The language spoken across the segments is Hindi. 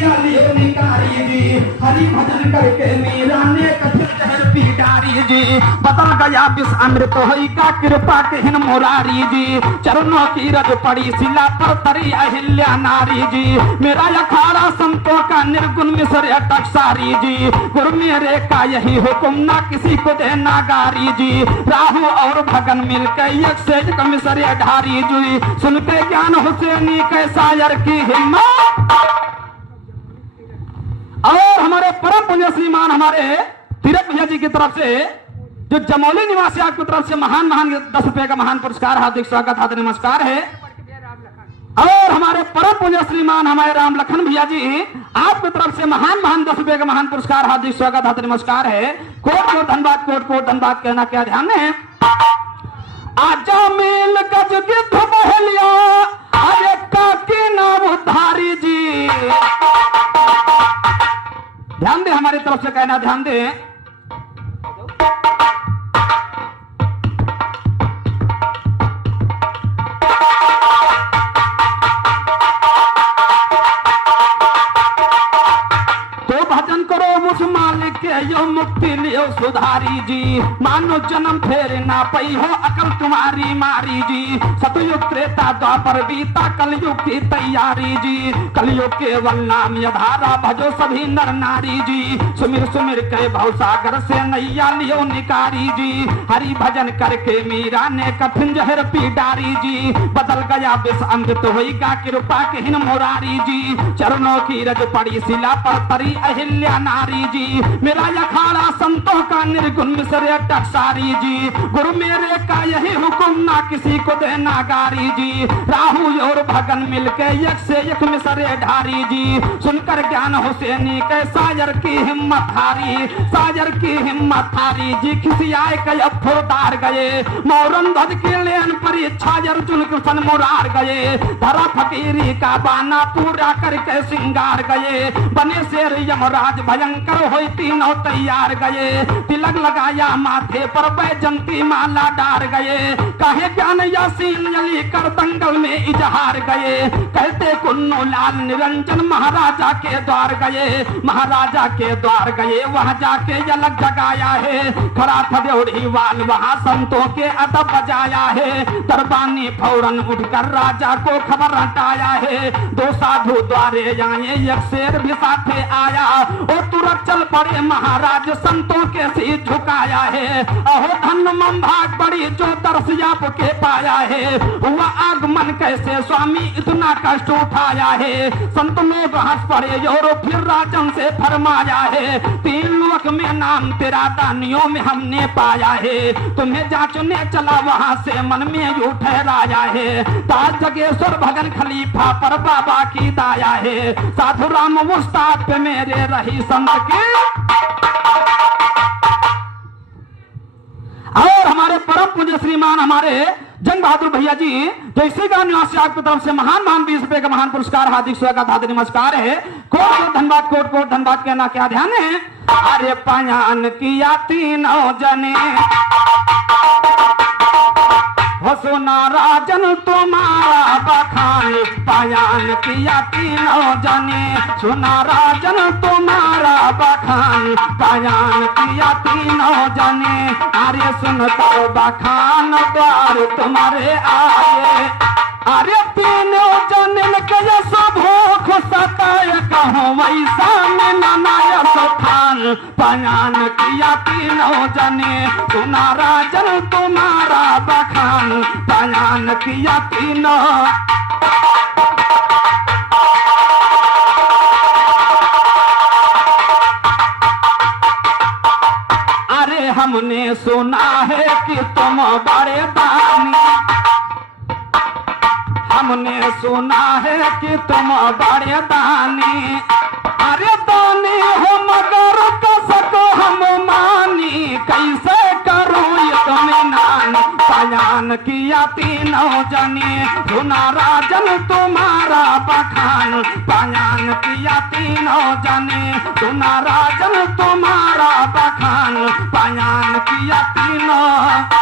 नैया लियो निकारी जी। हरि भजन करके मीरा ने कथित जहर पी डारी जी। बदल गया विष अमृत होई का कृपा के हिन मुरारी जी। चरणों की रज पड़ी शिला पर तरी अहिल्या नारी जी। मेरा अखाड़ा संतों का निर्गुण मिश्र टकसारी जी। गुरु मेरे का यही हुक्म ना किसी को देना गारी जी। राहु और भगन मिलकर एक से एक मिश्र ढारी जी। सुन के ज्ञान हुसैनी के शायर की हिम्मत। और हमारे परम पुण्य श्रीमान हमारे तीरथ भैया जी की तरफ से जो जमोली निवासी आपकी तरफ से महान 10 रुपए का महान पुरस्कार, हार्दिक स्वागत, हार्दिक नमस्कार है। और हमारे परम पुण्य श्रीमान हमारे राम लखन भैया जी आपकी तरफ से महान 10 रुपए का महान पुरस्कार, हार्दिक स्वागत, हार्दिक नमस्कार है। कोट कोट धन्यवाद, कोट कोट धन्यवाद। कहना क्या ध्यान है, आजा मेल गज गिद्ध बहलिया अरे काकी नाम उधारी जी। ध्यान दे, हमारी तरफ से कहना ध्यान दे। तो भजन करो मुझ मालिक के यो मुक्ति लियो सुधारी जी। मानो जन्म फेर ना पई हो अकल तुम्हारी मारी जी। सतयुग त्रेता द्वापर बीता कलयुग की तैयारी जी। कलयुग केवल नाम यधारा भजो सभी नर नारी जी। सुमिर सुमिर के भवसागर से नैया लियो निकारी जी। हरि भजन करके मीरा ने कठिन जहर पी डारी जी। बदल गया विष अमृत होइगा कृपा के हिन मुरारी जी। चरणों की रज पड़ी शिला पर तरी अहिल्या नारी जी। मेरा अखाड़ा संतों का निर्गुण मिश्र टकसारी जी। गुरु मेरे का यही हुक्म ना किसी को देना गारी जी। राहु और भगन मिलके एक से एक मिश्र ढारी जी। सुनकर ज्ञान हुसैनी के शायर की हिम्मत हारी, शायर की हिम्मत हारी जी। खिसियाए कई फुरदार गए मोरन ध्वज के लेन परीक्षा अर्जुन कृष्ण मुरार गए। धरा फकीरी का बाना पूरा करके सिंगार गए। बने शेर यमराज भयंकर होई तीनों तैयार गए। तिलक लगाया माथे पर बैजंती माला डार गए। कहे ज्ञान यासीन अली कर दंगल में इजहार गए। कहते कुन्नू लाल निरंजन महाराजा के द्वार गए। महाराजा के द्वार गए वहां जाके अलग जगाया है। खड़ा था देवड़ी वाल वहां संतों के अदब बजाया है। दरबानी फौरन उठकर राजा को खबर हटाया है। दो साधु द्वारे आए एक शेर भी साथे आया। और तुरंत चल पड़े महाराज संतों के सिर झुकाया है। अहो धन मम भाग बड़ी जो दर्श आपके पाया है। हुआ आगमन कैसे स्वामी इतना कष्ट उठाया है। संत लोग हंस पड़े और फिर राजन से फरमाया है। 3 लोक में नाम तेरा दानियों में हमने पाया है। तुम्हें जांचने चला वहां से मन में यूं ठहराया है। ताज जगेश्वर भगन खलीफा पर बाबा की दाया है। साधु राम उस्ताद पे मेरे रही संत की। और हमारे परम पूज्य श्रीमान हमारे जंग बहादुर भैया जी जो इसी गांव निवासी आपकी तरफ से महान 20 रुपए का महान पुरस्कार, हार्दिक स्वागत, हार्दिक नमस्कार है। कोट कोट धन्यवाद, कोट कोट धन्यवाद। कहना क्या ध्यान है, अरे पहचान किया तीनों जने हो सुना राजन तुम्हारा बखान। पहचान किया तीनों जने सुना राजन तुम्हारा बखान। पहचान किया तीनों जने अरे सुन तो बखान द्वार तुम्हारे आए। अरे तीनों जन के सब भूख सताए कहो वैसा में ननाया सुखान। पहचान किया तीनों जने सुना राजन तुम्हारा बखान। पहचान किया तीनों। अरे हमने सुना है कि तुम बड़े दानी। हमने सुना है कि तुम बड़े दानी। अरे दानी हो मगर कसको हम मानी। कैसे करूं ये तुम्हें नान। पहचान किया तीनों जने सुना राजन तुम्हारा बखान। पहचान किया तीनों जने सुना राजन तुम्हारा बखान। पहचान किया तीनों।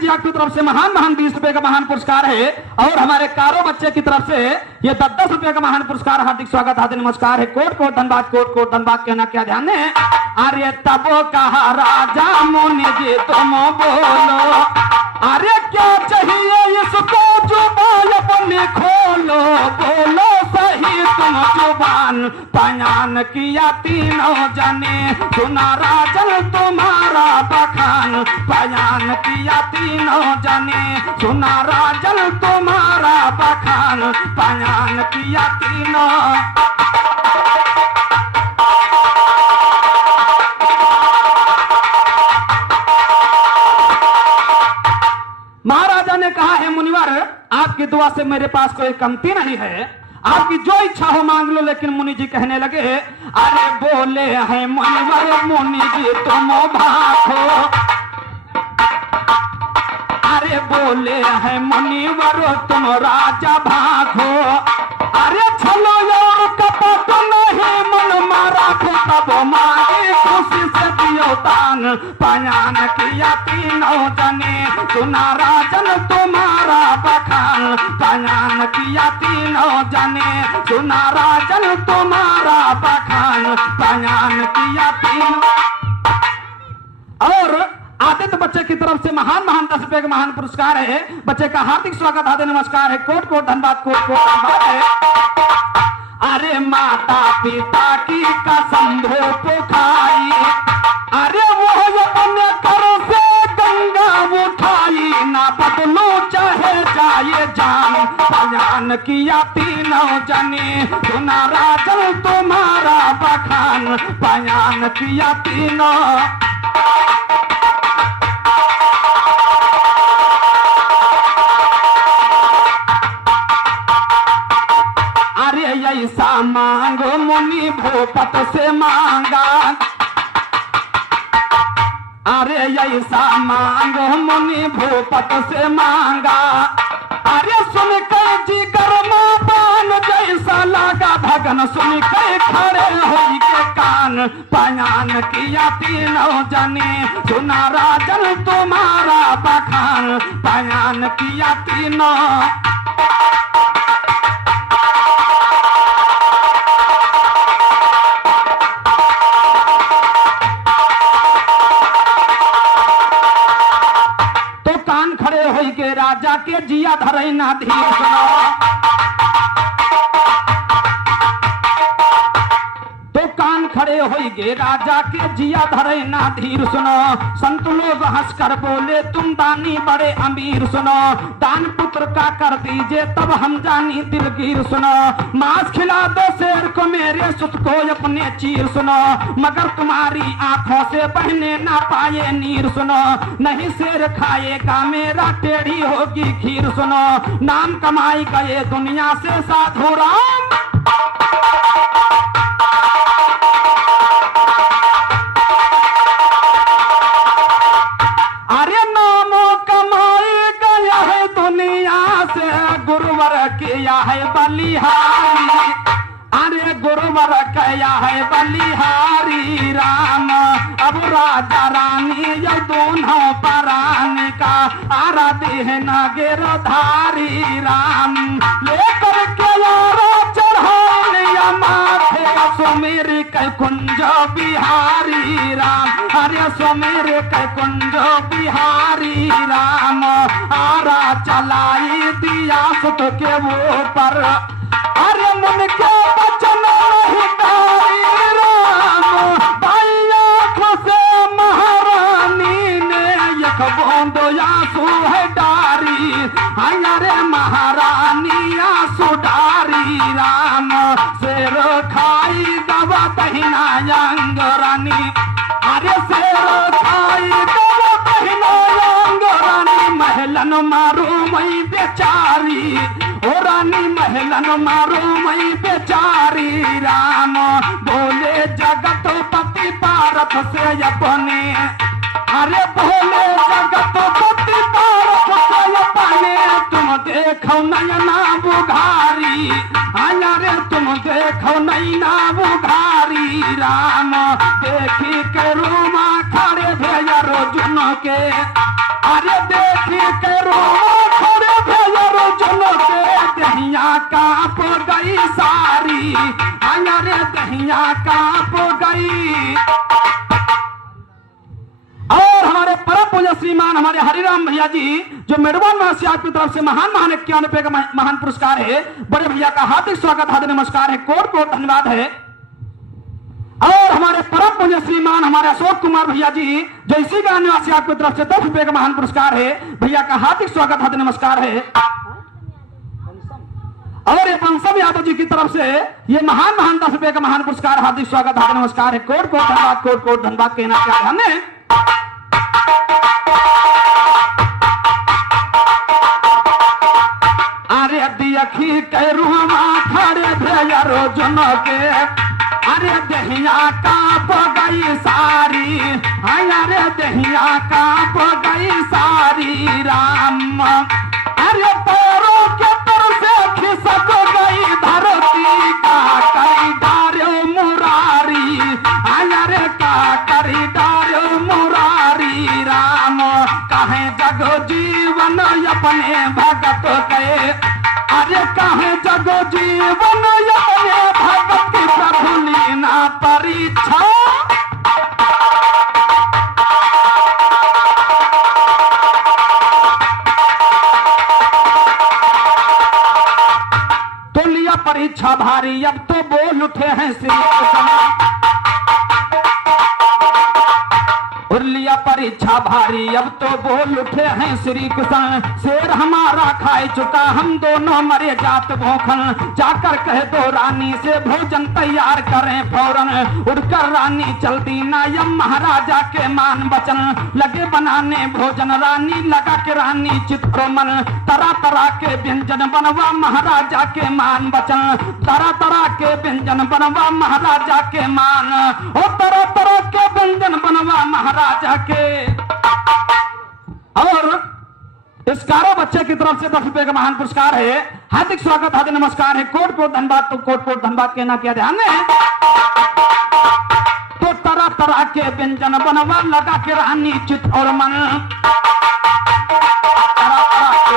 जी आपकी तरफ से महान महान 20 रुपए का महान पुरस्कार है और हमारे कारो बच्चे की तरफ से ये 10-10 रुपए का महान पुरस्कार। हार्दिक स्वागत, हार्दिक नमस्कार है। Quote quote Dhanbad, quote quote Dhanbad. कहना क्या ध्यान है? अरे तब कहा राजा मुनि जी तुम बोलो, अरे क्या चाहिए इसको जुबान अपनी खोलो, बोलो सही तुम जुबान। बयान किया तीनों जने, सुना राजन तुम्हारा बखान। बयान किया तीनों जने, सुना राजन तुम्हारा बखान। बयान किया तीनों। महाराजा ने कहा है मुनिवर, आपकी दुआ से मेरे पास कोई कमती नहीं है, आपकी जो इच्छा हो मांग लो। लेकिन मुनि जी कहने लगे, अरे बोले हैं मुनिवर मुनि जी तुम भाखो, अरे बोले हैं मुनिवर तुम राजा भाखो। अरे चलो और कपट नहीं मन मारा खो, तब मांगे खुशी से दियो दान। बयान किया तीनों जने, सुना राजन तुम्हारा बखान। बयान किया तीनों जने, सुना राजन तुम्हारा बखान। बयान किया तीनों। और आदित्य बच्चे की तरफ से महान महान 10 रुपए का महान पुरस्कार है। बच्चे का हार्दिक स्वागत, हार्दिक नमस्कार है। Quote quote Dhanbad, quote quote Dhanbad है। अरे माता पिता की कसम धूप खाई, अरे वो अपने कर से गंगा उठाई। ना बदलो चाहे जाए जान। बयान किया तीनों जने, सुना राजन तुम्हारा बखान। बयान किया तीनों। अरे ऐसा मांगो मुनि भूपत से मांगा, अरे ऐसा मांगो मुनि भूपत से मांगा। अरे सुन कर जिगर में बान जैसा लगा भगन, सुन कर खड़े हो के कान। बयान किया तीनों जने, सुना राजन तुम्हारा बखान। बयान किया तीनों। के राजा के जिया धरे ना धीर सुनो, तो कान खड़े होइगे राजा के जिया धरे ना धीर सुनो। संत लोग हंस कर बोले तुम दानी बड़े अमीर सुनो, दान पुत्र का कर दीजिए तब हम जानी दिलगीर सुनो। मांस खिला दो शेर को मेरे सुत को अपने चीर सुनो, मगर तुम्हारी आंखों से बहने ना पाए नीर सुनो। नहीं शेर खाएगा मेरा टेढ़ी होगी खीर सुनो, नाम कमाई गए दुनिया से साधु राम। अरे नाम कमाई गया है दुनिया से, गुरुवर किया है बलिहारी। अरे गुरुवर किया है बलिहारी राम। अब राजा रानी ये दोनों परान का आराध्य है गिरधारी राम। लेकर के यारो चढ़ा लिया माथे, सुमेर के कुंज बिहारी राम। अरे सुमेर के कुंज बिहारी राम। आरा चलाई दिया सुत के ऊपर, अरे मन के बचन नहीं डारी राम। भाई आंखों से महारानी ने एक बूंद आंसू है डारी। अरे महारानी आंसू डारी राम। शेर खाई गवा दहिना अंगरानी, अरे शेर खाई गवा दहिना अंगरानी। महलन मारू मई बेचारी, ओ रानी महलन मारू मई बेचारी राम। बोले जगतपति भारत से अपने, अरे बोले जगतपति भारत से अपने। तुम देखो नयना बुघारी, अरे तुम देखो नैना बुघारी राम। देखी के रूमा खड़े भेजा रोजुन के, अरे देखी करो खड़े भैया रोजनो के दहिया कांप गई सारी, आया रे दहिया कांप गई। और हमारे परम पूज्य श्रीमान हमारे हरिराम भैया जी जो मेडवान महाशय आपकी तरफ से महान 91 का महान पुरस्कार है, बड़े भैया का हार्दिक स्वागत हार्दिक नमस्कार है, कोट कोट धन्यवाद है। और हमारे परम पूज्य श्रीमान हमारे अशोक कुमार भैया जी जो इसी गांव निवासी आपकी तरफ से 10 रुपए का महान पुरस्कार है, भैया का हार्दिक स्वागत हार्दिक नमस्कार है। और ये पंसम यादव जी की तरफ से ये महान 10 रुपए का महान पुरस्कार हार्दिक स्वागत हार्दिक नमस्कार है, कोट कोट धन्यवाद कोट कोट धन्यवाद कहना क्या हमने। अरे दियखी कैरुमा खड़े भैया रोजन के, अरे दहिया कांप गई सारी, अरे दहिया कांप गई सारी राम। अरे पैरों के पर से खिसक गई धरती का करी डारो मुरारी, अरे का करी डारो मुरारी राम। कहे जग जीवन अपने भगत के, अरे कहे जग जीवन अपने भगत प्रभु लीना परीक्षा। तो लिया परीक्षा भारी अब तो बोल उठे हैं श्री कृष्ण, और लिया परीक्षा भारी अब तो बोल उठे हैं श्री कृष्ण। शेर हमारा खाए चुका हम दोनों मरे जात भूखन, जाकर कह दो रानी से भोजन तैयार करें फौरन। उड़कर रानी चलती ना यम महाराजा के मान वचन, लगे बनाने भोजन रानी लगा के रानी चित्रोमन। तरह तरह के व्यंजन बनवा महाराजा के मान वचन, तरह तरह के व्यंजन बनवा महाराजा के मान, और तरह तरह के व्यंजन बनवा राजा के। और इस कारो बच्चे की तरफ से 10 रुपए का महान पुरस्कार है, हार्दिक स्वागत हार्दिक नमस्कार है, कोट कोट धन्यवाद। तो कोट कोट धन्यवाद कहना क्या ध्यान है। तो तरह तरह के व्यंजन बनवा लगा के रानी चित और मन,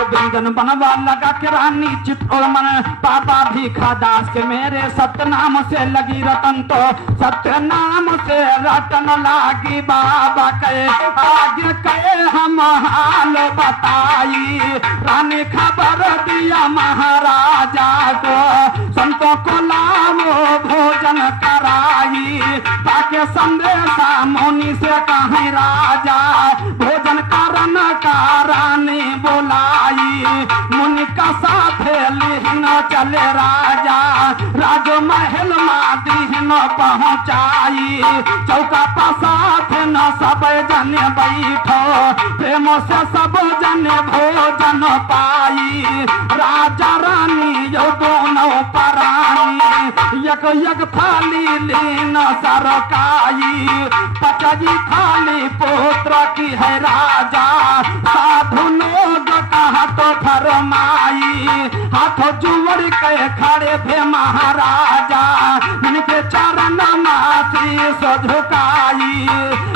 व्यंजन बनवा लगा के रानी चित और मन। पापा भीखा दास के मेरे सत्य नाम से लगी रतन, तो सत्य नाम से रतन लागी बाबा के आगे कहे हम हाल बताई। रानी खबर दिया महाराजा को, संतों को लामो भोजन कराई। ताके संदेशा मुनि से कहे राजा, भोजन करन का रानी बोलाई। मुनि का साथ लिहन चले राजा, राज महल मादीन पहुंचाई। चौका पसाथ न सब जन बैठो, प्रेम से सब जन भोजन पाई। राजा रानी जो दोनों परानी, यक यक थाली लीन सरकाई। पचजी थाली पुत्र की है राजा, साधु लोग कहा तो फरमाई। हाथों जुवर के खड़े थे महाराजा, उनके चरण मासीस झुकाई।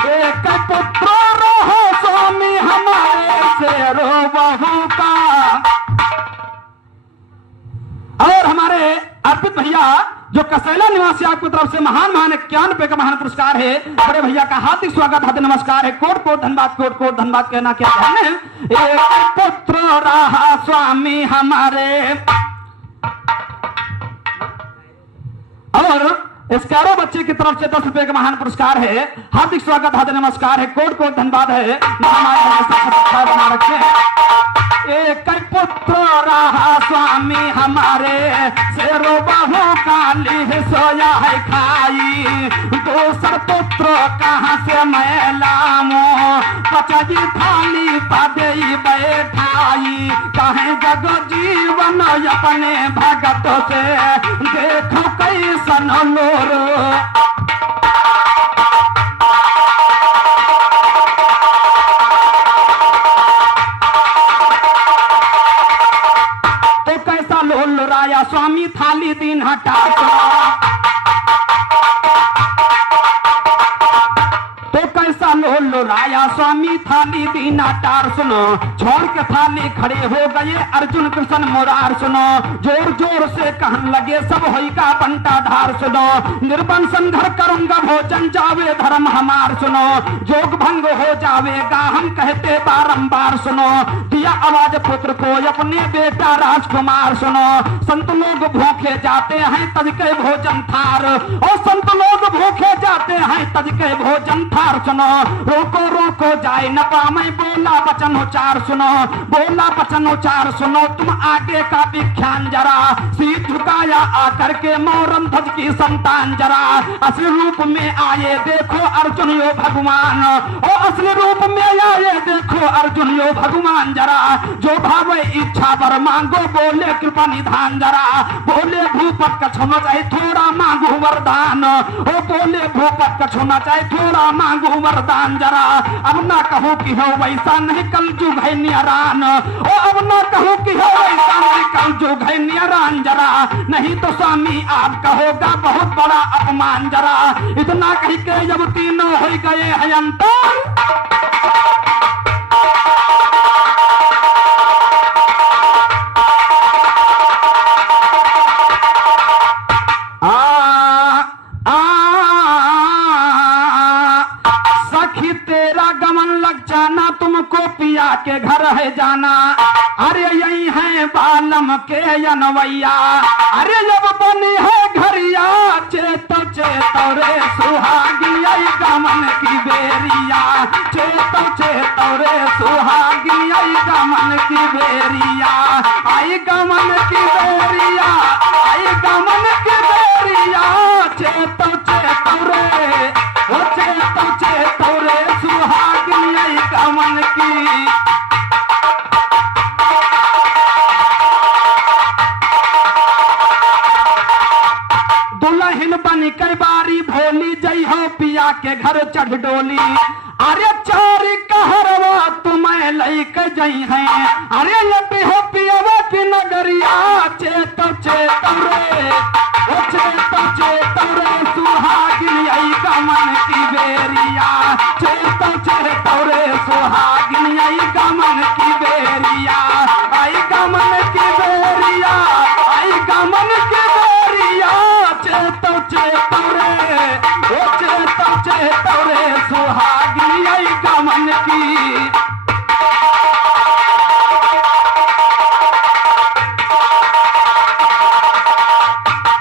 एक पुत्र रहो स्वामी हमारे शेरो बहू का। और हमारे अर्पित भैया जो कसैला निवासी आपकी तरफ से महान 91 का महान पुरस्कार है, बड़े भैया का हार्दिक स्वागत हार्दिक नमस्कार है, कोट कोट धन्यवाद कोट कोट धन्यवाद कहना क्या है। एक पुत्र रहा स्वामी हमारे। और इस कारो बच्चे की तरफ से 10 रुपए का महान पुरस्कार है, हार्दिक स्वागत हार्दिक नमस्कार है, कोट कोट धन्यवाद है। बना रखे एक पुत्र रहा स्वामी हमारे, शेरो बहू काली सोया है खाई। दूसर पुत्र कहाँ से मैं लामो, पचजी थाली पदई बैठाई। कहे जग जीवन अपने भगत से, देखो कैसन लोर। तो कैसा लोल राया स्वामी थाली दिन हटा। तो कैसा लोल बोलो राया स्वामी थाली दीना टार सुनो, छोड़ के थाली खड़े हो गए अर्जुन कृष्ण मुरार सुनो, जोर जोर से कहने लगे सब होई का बंटा धार सुनो, निर्बंसन घर करूंगा भोजन जावे धर्म हमार सुनो, जोग भंग हो जावेगा हम कहते बारंबार सुनो, दिया आवाज पुत्र को अपने बेटा राजकुमार सुनो, संत लोग भूखे जाते हैं तज के भोजन थार, और संत लोग भूखे जाते हैं तज के भोजन थार सुनो, रोको रोको जाए न पामे बोला वचन उचार सुनो, बोला वचन उचार सुनो तुम आगे का विख्यान जरा, सीट झुकाया आकर के मोरम ध्वज की संतान जरा, असली रूप में आए देखो अर्जुन यो भगवान, ओ असली रूप में आए देखो अर्जुन यो भगवान जरा, जो भावे इच्छा वर मांगो बोले कृपा निधान जरा, बोले भूपत का छुना चाहे थोड़ा मांगो वरदान, ओ बोले भूपत का छुना चाहे थोड़ा मांगो वरदान जरा, अब ना कहो कि हो वैसा नहीं कल जुग है नियरान, ओ अब ना कहो कि हो वैसा नहीं कल जुग है नियरान जरा, नहीं तो स्वामी आपका होगा बहुत बड़ा अपमान जरा, इतना कही के जब तीनों हो गए हैं अंतर, सखी तेरा गमन लग जाना तुमको पिया के घर है जाना, अरे यही है बालम के अनवैया, अरे जब बनी है घरिया चेतो चेतो रे सुहागी आई गमन की बेरिया, चेतो चेतो रे सुहागी आई गमन की बेरिया, आई गमन की बेरिया, आई गमन की बेरिया, चेतो चेतो रे, ओ चेतो चेतो रे सुहागी आई गमन की, दुल्हन बन कर बारी भोली जई हो पिया के घर चढ़ डोली, अरे चार कहरवा तुम्हें लैक जई है, अरे ये हो पियावा की नगरिया, चेतो चेतो रे, ओ चेतो चेतो रे सुहागिनी आई गमन की बेरिया, चेतो चेतो रे सुहागिनी आई गमन की बेरिया, आई गमन की बेरिया, आई गमन की बेरिया, चेतो चेतो रे, ओ चेतो चेतो रे सुहागिनी आई गमन की,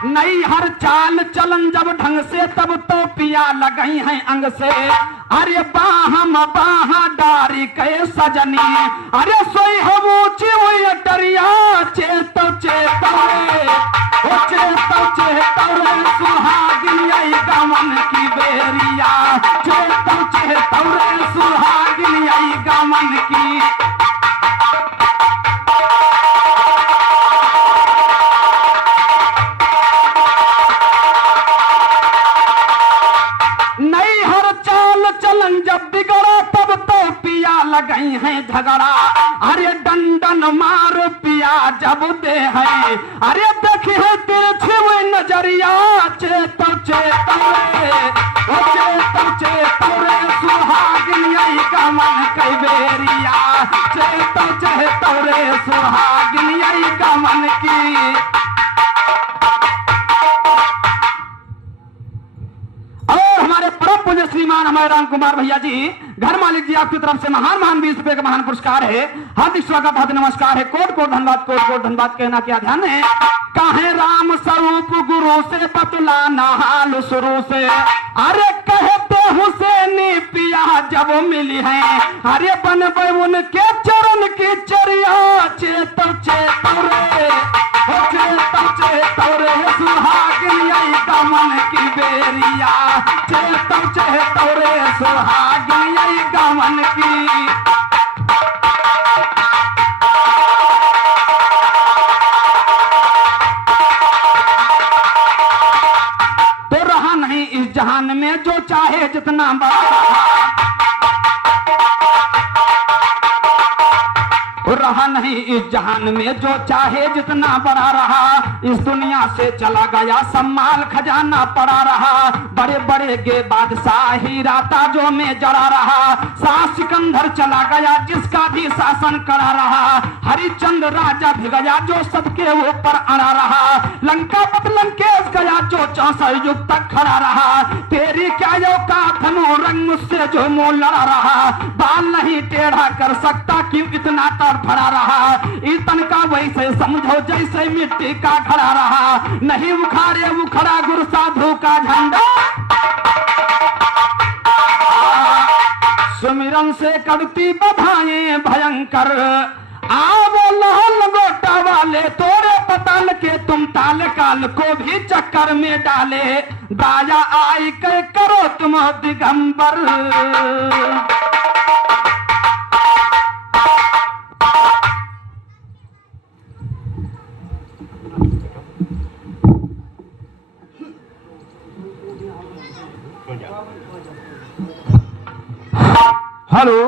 नई हर चाल चलन जब ढंग से तब तो पिया लगई हैं अंग से, अरे बाहा डारी के सजनी, अरे सोई हम ऊंची हुई अटरिया, चेतो चेतो रे, ओ चेतो चेतो रे सुहागिनी आई गमन की बेरिया, चेतो चेतो रे सुहागिनी आई गमन की, नई हर चाल चलन जब बिगड़ा तब तो पिया लगई है झगड़ा, अरे डंडन मार पिया जब दे है, अरे देखी है तिरछी हुई नजरिया, चेतो चेतो रे, ओ चेतो चेतो रे सुहागिनी आई गमन की बेरिया, चेतो चेतो रे सुहागिनी आई गमन की, हमारे परम पूज्य श्रीमान हमारे राम कुमार भैया जी घर मालिक जी आपकी तरफ से महान महान 20 रुपए का महान पुरस्कार है, हार्दिक स्वागत हार्दिक नमस्कार है, कोट कोट धन्यवाद, कोट कोट धन्यवाद, कहना क्या ध्यान है, कहे राम स्वरूप गुरु से बतलाना हाल शुरू से, अरे कहते हुसैनी पिया जब मिली है, अरे बन उनके चरण की चरिया, चेतो चेतो रे, ओ चेतो चेतो रे सुहागिनी आई गमन की बेरिया, चेतो चेतो रे सुहागिनी आई गमन की, तो रहा नहीं इस जहान में जो चाहे जितना बड़ा, रहा नहीं इस जहान में जो चाहे जितना बड़ा रहा, इस दुनिया से चला गया सब माल खजाना पड़ा रहा। बड़े बड़े गे बादशाह हीरा ताजों में जड़ा रहा, शाह सिकंदर चला गया जिसका भी शासन करा रहा। हरिश्चंद्र राजा भी गया जो सबके ऊपर अड़ा रहा। लंका पत लंकेश गया जो 64 युग तक खड़ा रहा। तेरी क्या औकात धनु रंग मुझसे जो मुंह लड़ा रहा। बाल नहीं टेढ़ा कर सकता क्यों इतना तड़फड़ा रहा। ईतन का वैसे समझो जैसे मिट्टी का खड़ा रहा। नहीं उखाड़े उखड़ा गुरु साधु का झंडा। सुमिरन से कड़ती बधाएं भयंकर, आवो लाल गोटा वाले तोरे पताल के तुम ताल काल को भी चक्कर में डाले। दाया आई के करो तुम दिगंबर। हेलो।